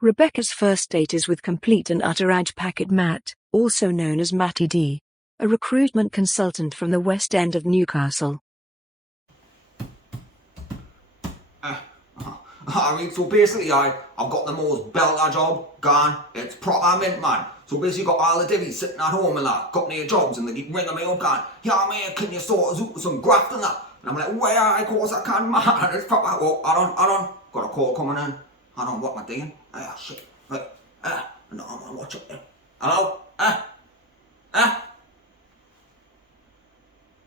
Rebecca's first date is with complete and utter rajy packet Matt, also known as Matty D, a recruitment consultant from the West End of Newcastle. So basically I've got the most belter job gone. It's proper mint, man. So basically got all the divvies sitting at home and that, got their jobs, and they keep ringing me up going, yeah mate, can you sort us out with some graft and that? And I'm like, well, of course I can, man. It's proper. Well, I don't. Got a call coming in. I don't know what am I doing. Ah, shit. Right. No, man, watch it. Hello?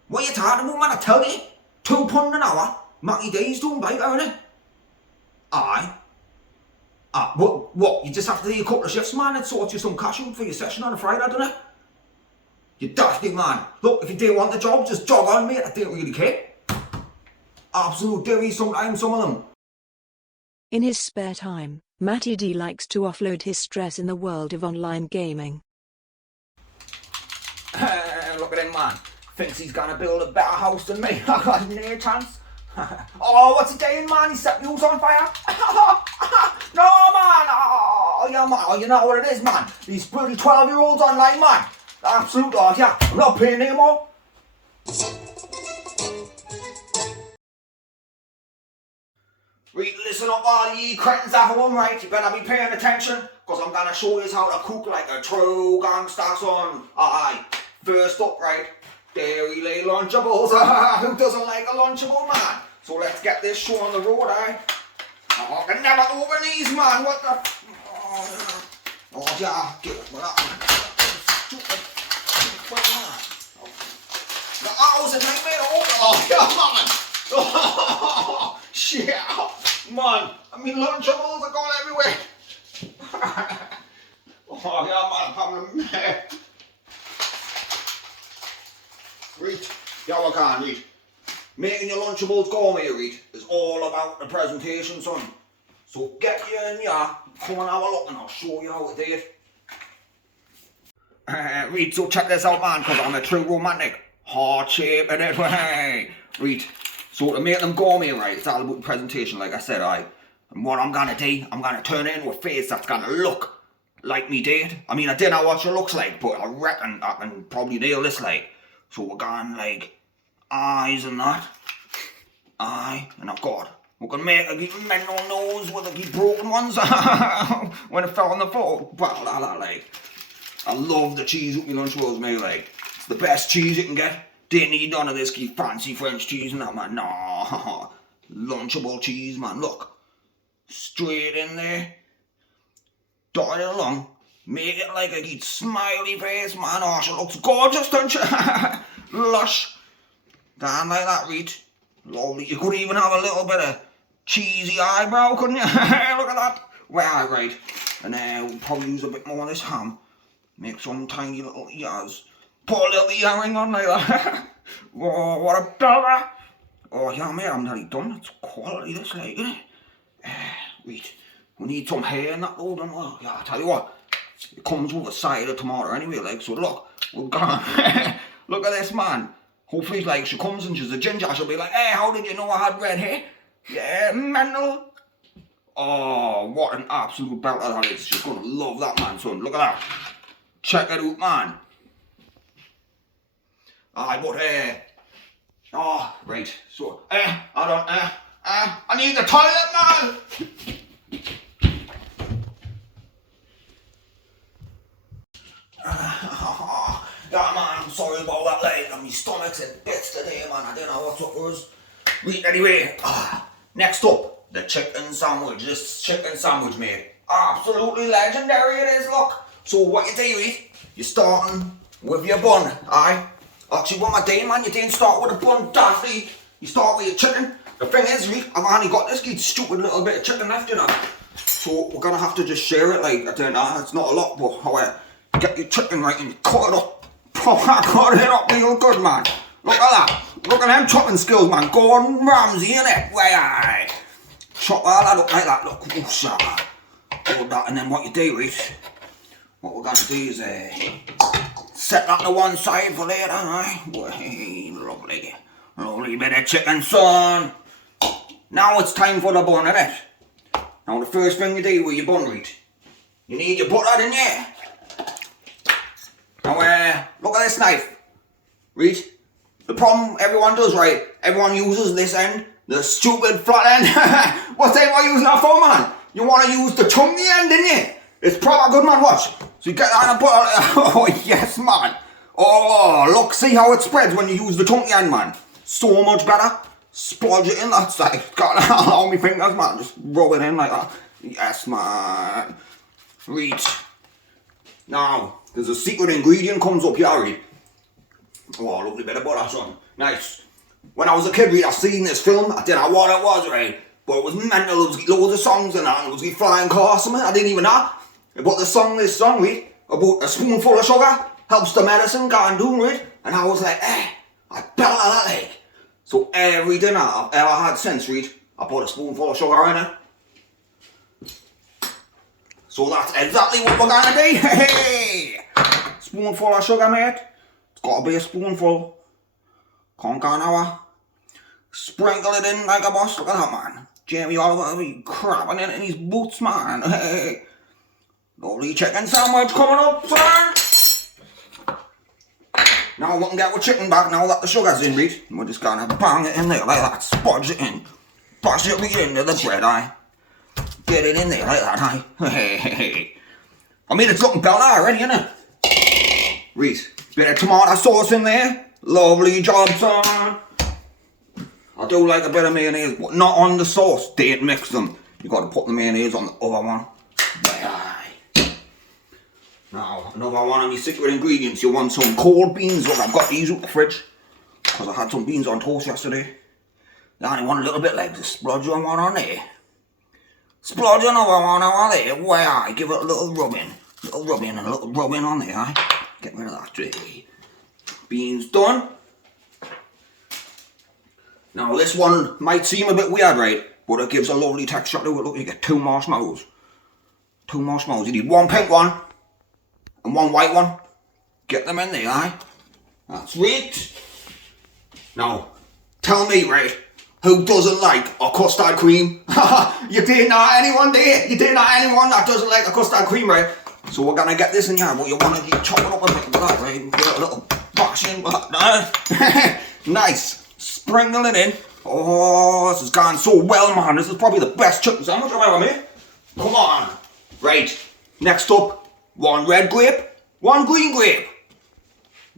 What are you talking about, man? I tell you. £2 an hour. Matty D's doing better, isn't it? Aye. What? You just have to do a couple of shifts, man. It sorts you some cash out for your session on a Friday, doesn't it? You dafty man. Look, if you do want the job, just jog on, mate. I don't really care. Absolute dairy sometimes, some of them. In his spare time, Matty D likes to offload his stress in the world of online gaming. Look at him, man. Thinks he's gonna build a better house than me. I got no chance. Oh, what's he doing, man? He set the house on fire. No, man. Oh, yeah, man. Oh, you know what it is, man. These bloody 12-year-olds online, man. Absolute dog, yeah. I'm not paying anymore. Right, listen up all ye cretins at home, right? You better be paying attention, because I'm gonna show you how to cook like a true gangster, son. Aye. First up, right? Dairy lay Lunchables. Who doesn't like a Lunchable, man? So let's get this show on the road, eh? Oh, I can never open these, man. What the? Oh, yeah. Get up with that, man. Stupid. The hours in my made open. Oh, yeah, man. Oh, shit. Man, I mean, Lunchables are going everywhere. Oh, yeah, man. I'm having a mess. Read. Yeah, I can read. Making your Lunchables gourmet, read, is all about the presentation, son. So get you in here, come and have a look, and I'll show you how to do it. Read, so check this out, man, because I'm a true romantic. Heart shape in it, way. Read. So to make them gourmet, right, it's all about the presentation, like I said, and what I'm gonna do, I'm gonna turn it into a face that's gonna look like me date. I mean, I don't know what she looks like, but I reckon I can probably nail this, like. So we're going like eyes and that. Aye, and I've got. We can make a mental nose with a broken ones when it fell on the floor. Well, like. I love the cheese with my Lunchables, mate, like. It's the best cheese you can get. Didn't need none of this fancy French cheese and that, man. No. Lunchable cheese, man. Look. Straight in there. Dot it along. Make it like a smiley face, man. Oh, she looks gorgeous, don't she? Lush. Down like that, Reed. Lovely. You could even have a little bit of cheesy eyebrow, couldn't you? Look at that. Well, right. And we'll probably use a bit more of this ham. Make some tiny little ears. Put a little earring on like that. Oh, what a belter. Oh, yeah, mate, I'm nearly done. It's quality, this, like, isn't it? Reed. We need some hair in that, though, don't we? Yeah, I'll tell you what. It comes with a side of tomato anyway, like, so look, we're gonna look at this, man. Hopefully, like, she comes and she's a ginger, she'll be like, hey, how did you know I had red hair? Yeah, mental. Oh, what an absolute belter that is. She's gonna love that, man, son. Look at that. Check it out, man. Aye, but, oh, right, so, I need the toilet, man. Yeah, man, I'm sorry about that, like, my stomach's in bits today, man. I don't know what's up with us. Right, anyway, next up, the chicken sandwich. This chicken sandwich, mate, absolutely legendary it is, look. So what you do, eat, you're starting with your bun, aye? Actually, what am I doing, man? You didn't start with a bun, daffy. You start with your chicken. The thing is, Reed, I've only got this stupid little bit of chicken left, you know. So we're gonna have to just share it, like, I don't know, it's not a lot, but however, get your chicken right and cut it up. Cut it up real good, man. Look at that. Look at them chopping skills, man. Gordon Ramsay, innit? Way aye. chop all that up like that, look, whoosha. Hold that, and then what you do is, what we're gonna do is set that to one side for later, right? Way, lovely, lovely bit of chicken, son. Now it's time for the bun, innit? Now the first thing you do with your bun, right? You need your butter in here. Now look at this knife, right? The problem everyone does, right? Everyone uses this end, the stupid flat end. What's everyone using that for, man? You want to use the chunky end, didn't you? It's proper good, man, watch. So you get that and put it, oh yes, man. Oh, look, see how it spreads when you use the chunky end, man. So much better. Splodge it in that side. Got it on my fingers, man. Just rub it in like that. Yes, man. Reach. Now, there's a secret ingredient comes up here, right? Oh, lovely bit of butter, son. Nice. When I was a kid, right, I seen this film. I didn't know what it was, right? But it was mental. There was loads of songs in it. And it was flying cars, something. I didn't even know. But this song, right? About a spoonful of sugar helps the medicine go and do, right? And I was like, I belt that, like. So every dinner I've ever had since, right, I put a spoonful of sugar in it. So that's exactly what we're gonna do. Hey! Spoonful of sugar, mate. It's gotta be a spoonful. Can't go nowhere. Sprinkle it in like a boss. Look at that, man. Jamie Oliver be crabbing in his boots, man. Hey! Lovely chicken sandwich coming up, son. Now we can get our chicken back now that the sugar's in, right? We're just gonna bang it in there like that, spudge it in. Bash it right into the bread, aye. Get it in there like that, aye. I mean, it's looking better already, isn't it? Right, bit of tomato sauce in there. Lovely job, son. I do like a bit of mayonnaise, but not on the sauce. Don't mix them. You gotta put the mayonnaise on the other one. Aye. Now, another one of my secret ingredients, you want some cold beans. Look, I've got these out the fridge, because I had some beans on toast yesterday. I only want a little bit like this. Splodge one on there. Splodge another one on there. Where I give it a little rubbing. And a little rubbing on there, eh? Get rid of that, really. Beans done. Now, this one might seem a bit weird, right? But it gives a lovely texture to it. Look, you get 2 marshmallows. 2 marshmallows. You need 1 pink one and 1 white one. Get them in there, aye? That's right. Now, tell me, right, who doesn't like a custard cream? You didn't know anyone there. You didn't know anyone that doesn't like a custard cream, right? So we're gonna get this in here, but you wanna chop it up a bit with that, right? Get a little bash in with that. Nice. Sprinkle it in. Oh, this has gone so well, man. This is probably the best chicken sandwich I've ever made. Come on. Right. Next up, 1 red grape, 1 green grape.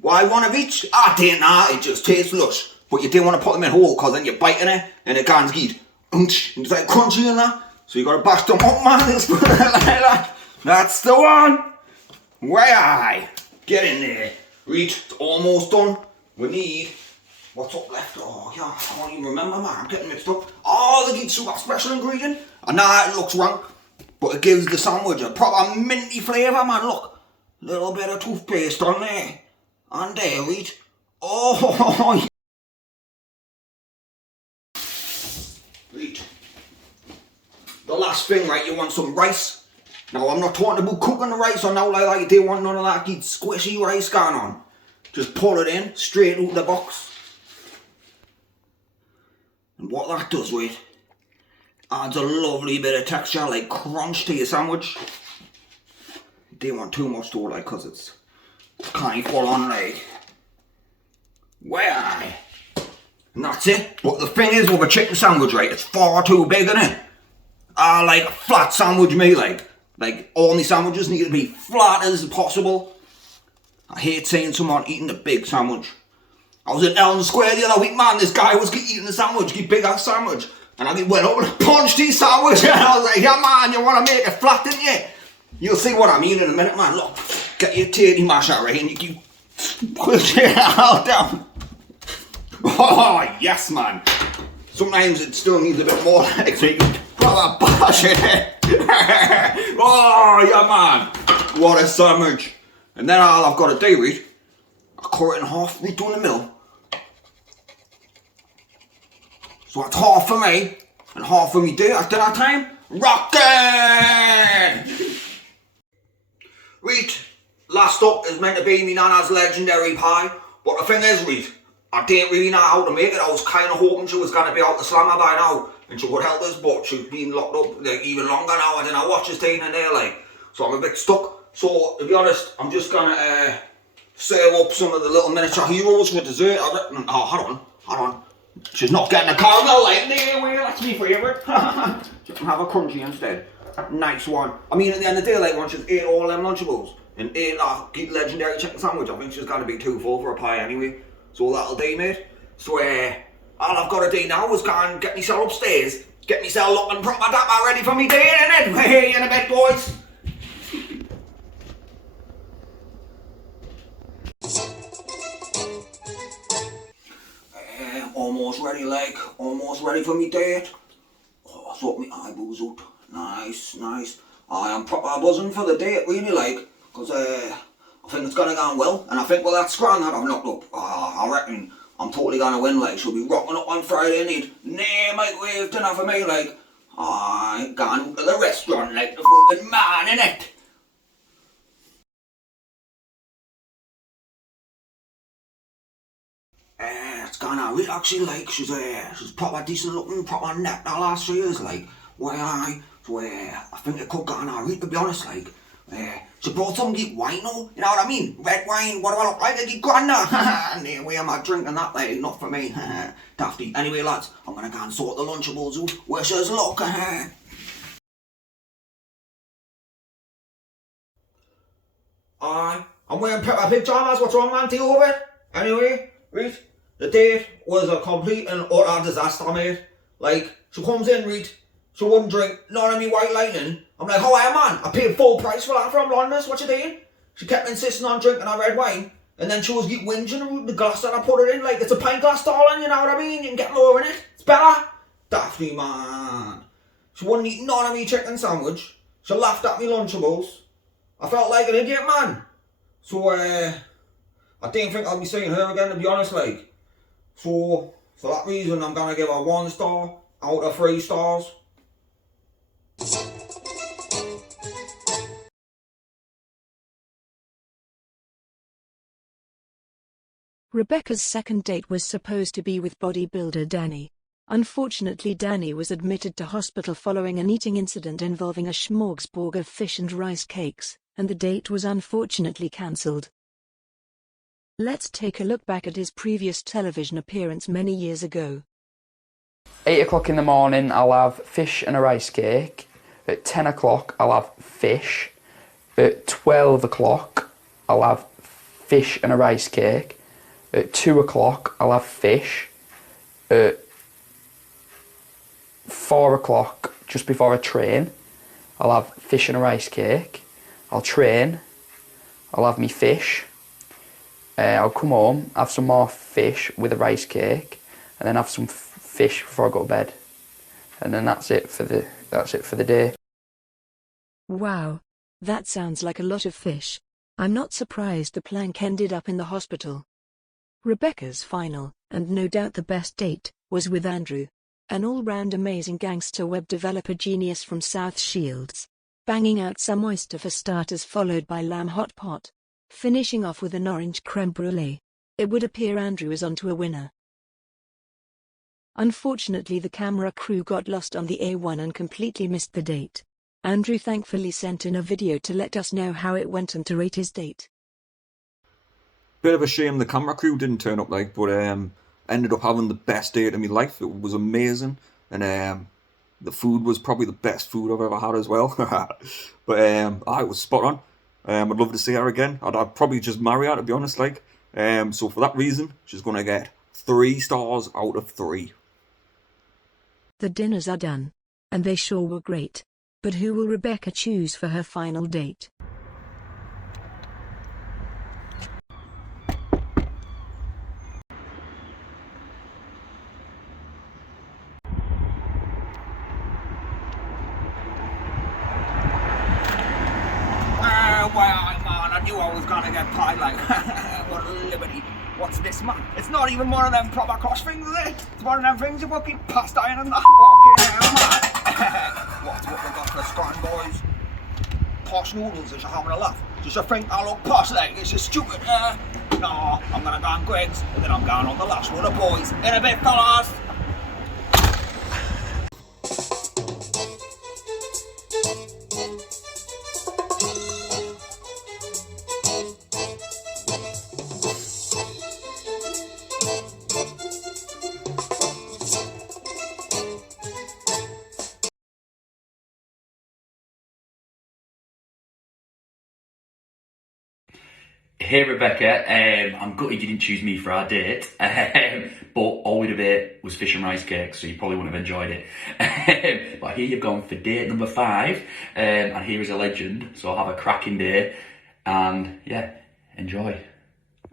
Why 1 of each? I didn't know. It just tastes lush. But you didn't want to put them in whole, because then you're biting it and it can't get. It's like crunchy and that. So you gotta bash them up, man. Just put it like that. That's the one. Way I get in there. Reach. It's almost done. We need. What's up left? Oh, yeah, I can't even remember, man. I'm getting mixed up. Oh, the super special ingredient. I know it looks wrong, but it gives the sandwich a proper minty flavour, man. Look. Little bit of toothpaste on there. And there, right? Oh, right. The last thing, right, you want some rice. Now, I'm not talking about cooking the rice or now like that. You don't want none of that squishy rice going on. Just pull it in, straight out the box. And what that does, right, adds a lovely bit of texture, like crunch to your sandwich. You don't want too much though, like, because it's kind of full on, like. Well, and that's it. But the thing is with a chicken sandwich, right, it's far too big, isn't it? I like a flat sandwich, me, like all my sandwiches need to be flat as possible. I hate seeing someone eating a big sandwich. I was in Elm Square the other week, man. This guy was eating the sandwich, a big ass sandwich. And I went over and punched his sandwich. And I was like, yeah, man, you want to make it flat, didn't you? You'll see what I mean in a minute, man. Look, get your titty masher, right? And you keep pushing it all down. Oh, yes, man. Sometimes it still needs a bit more like so you can proper bash it. Oh, yeah, man. What a sandwich. And then all I've got to do, right, I cut it in half, right down the middle. So that's half for me, and half of me day at dinner time, rockin'! Right, last up is meant to be me nana's legendary pie, but the thing is, right, I didn't really know how to make it. I was kind of hoping she was going to be out the slammer by now and she would help us, but she's been locked up like even longer now. I don't know what she's taking in there, like, so I'm a bit stuck. So to be honest, I'm just gonna serve up some of the little miniature heroes for dessert. I reckon. Oh, hold on. She's not getting a caramel like me. That's my favourite. She can have a crunchy instead. Nice one. I mean, at the end of the day, like, once she's ate all them Lunchables and ate a legendary chicken sandwich, I think she's gonna be too full for a pie anyway. So that'll do, mate. So all I've got to do now is go and get myself upstairs, get myself looking proper dapper, ready for me day, innit? Hey, in a bit, boys. Almost ready, like, almost ready for me date. Oh, sort my eyeballs out. Nice. I am proper buzzing for the date, really, like, because I think it's gonna go well, and I think with that scran that I've knocked up, I reckon I'm totally gonna win, like. She'll be rocking up on Friday night. Nah, microwave dinner for me, like. I ain't gone to the restaurant like the fucking man, innit? It's gonna really actually, like, she's proper decent looking, proper net the last 3 years, like. So I think it could go on alright, to be honest, like. She brought some deep wine, though, you know what I mean? Red wine, what do I look like? I get grander. Anyway, I'm not drinking that, like, not for me. Dafty. Anyway, lads, I'm gonna go and sort the Lunchables out. Wish us luck. I'm wearing pepper pig pajamas, what's wrong, man? Deal with it? Anyway, right, the date was a complete and utter disaster, mate. Like, she comes in, right, she wouldn't drink none of me white lightning. I'm like, how are you, man? I paid full price for that from London, what you doing? She kept insisting on drinking her red wine, and then she was whinging the glass that I put it in, like, it's a pint glass, darling, you know what I mean? You can get more in it, it's better. Daphne, man. She wouldn't eat none of me chicken sandwich. She laughed at me Lunchables. I felt like an idiot, man. So, I didn't think I'd be seeing her again, to be honest, like. So, for that reason, I'm gonna give her 1 star out of 3 stars. Rebecca's second date was supposed to be with bodybuilder Danny. Unfortunately, Danny was admitted to hospital following an eating incident involving a smorgasbord of fish and rice cakes, and the date was unfortunately cancelled. Let's take a look back at his previous television appearance many years ago. 8 o'clock in the morning, I'll have fish and a rice cake. At 10 o'clock, I'll have fish. At 12 o'clock, I'll have fish and a rice cake. At 2 o'clock, I'll have fish. At 4 o'clock, just before I train, I'll have fish and a rice cake. I'll train. I'll have me fish. I'll come home, have some more fish with a rice cake, and then have some fish before I go to bed. And then that's it for the day. Wow, that sounds like a lot of fish. I'm not surprised the plank ended up in the hospital. Rebecca's final, and no doubt the best date, was with Andrew, an all-round amazing gangster web developer genius from South Shields, banging out some oyster for starters followed by lamb hot pot, finishing off with an orange creme brulee. It would appear Andrew is onto a winner. Unfortunately, the camera crew got lost on the A1 and completely missed the date. Andrew thankfully sent in a video to let us know how it went and to rate his date. Bit of a shame the camera crew didn't turn up, like, but ended up having the best date of my life. It was amazing, and the food was probably the best food I've ever had as well. But it was spot on. I'd love to see her again. I'd probably just marry her, to be honest, like. So for that reason, she's gonna get 3 stars out of 3. The dinners are done, and they sure were great. But who will Rebecca choose for her final date? Well, man, I knew I was gonna get pie, like. What a liberty. What's this, man? It's not even one of them proper cross things, is it? It's one of them things you fucking past iron and that fucking hell, man. What's what we got for scran, boys? Posh noodles, is you having a laugh? Does you think I look posh like this? Is stupid, No, I'm gonna go on Greg's, and then I'm going on the lash with the boys. In a bit, fellas. Hey Rebecca, I'm gutted you didn't choose me for our date, but all we'd have ate was fish and rice cakes, so you probably wouldn't have enjoyed it. But here you've gone for date number 5, and here is a legend, so have a cracking day, and yeah, enjoy.